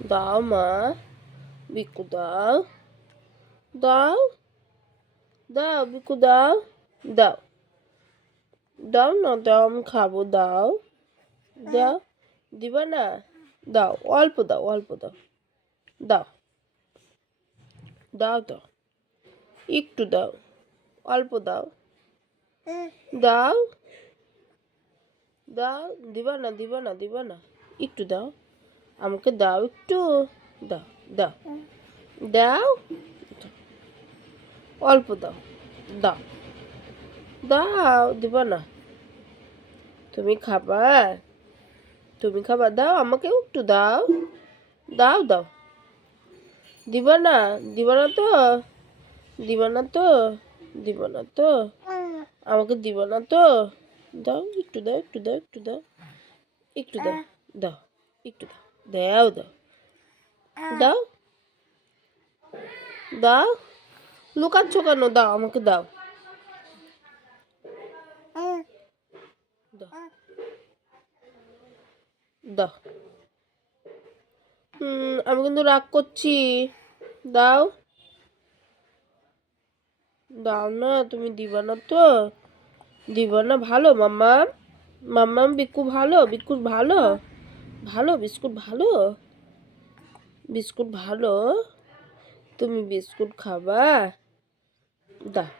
দাও মা, বিকু দাও, দাও, দাও বিকু দাও, দাও, দাও না, দাও আমি খাবো, দাও, দাও, দিবা না, দাও, অল্প দাও, অল্প দাও, দাও, দাও, দাও, একটু দাও, অল্প দাও, দাও, দাও, দিবা না, দিবা না, দিবা না, একটু দাও, আমাকে দাও একটু, দাও, দাও, দাও, অল্প দাও, দাও, দাও, দিবা না, তুমি খাবা, তুমি খাবা, দাও আমাকেও একটু দাও, দাও, দাও, দিবা না, দিবা না তো, দিবা না তো, দিবা না তো, আমাকে দিবা না তো, দাও একটু দাও, একটু দাও, একটু দাও, একটু দাও, দাও, একটু দাও, দাও, দাও, দাও, দাও, লুকাচ্ছ কেন, দাও আমাকে দাও, দাও, দাও, আমি কিন্তু রাগ করছি, দাও, দাও না, তুমি দিবা না তো, দিবা না, ভালো মাম্মা, মাম্মা বিক্কু ভালো, বিস্কুট ভালো, ভালো বিস্কুট ভালো, বিস্কুট ভালো, তুমি বিস্কুট খাবা, দাও।